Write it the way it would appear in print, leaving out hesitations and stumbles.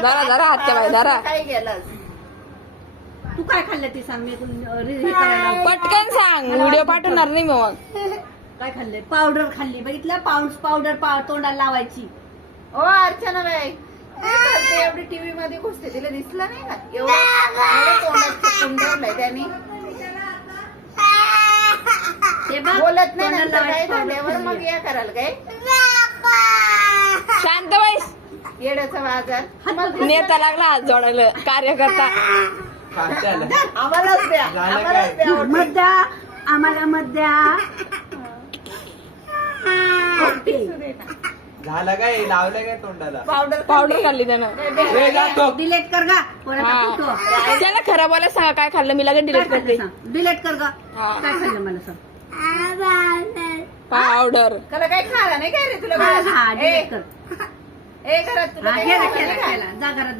जरा जरा हात बाई जरा काय गेलं तू काय खाल्लं ते सांग मी हे करायला पटकन सांग व्हिडिओ पाठवणार नाही मग काय खाल्लंय पावडर खाल्ली बघितलं पावडर तोंडाला लावायची ओ अर्चना बाई एवढी टीव्ही मध्ये घुसते तिला दिसलं नाही ना एवढं तोंडात कुंडवलंय त्यांनी ते बघ, बोलत नाही तोंडाला नंतर काय लावायची झाल्यावर powder मग या कराल काय शांत बैस येड्याचा बाजार तुम्हाला नेता लागला हात जोडायला कार्यकर्ता आम्हालाच द्या आम्हालाच द्या order. मत द्या आम्हाला मत द्या झालं काय लावलं काय तोंडाला पावडर खाल्ली त्यानं डिलेट कर गा कोणाचा हा. फोटो त्याला खरं बोला सांगा काय खाल्लं मी लगेच डिलीट करते डिलेट कर गा हा. काय खाल्लं मला सांग पावडर त्याला काही खायला नाही काय रे तुला हा घरात? डिलेट कर ए घरात तुला हा काही गेला खायला नाही केला का? केला जा घरात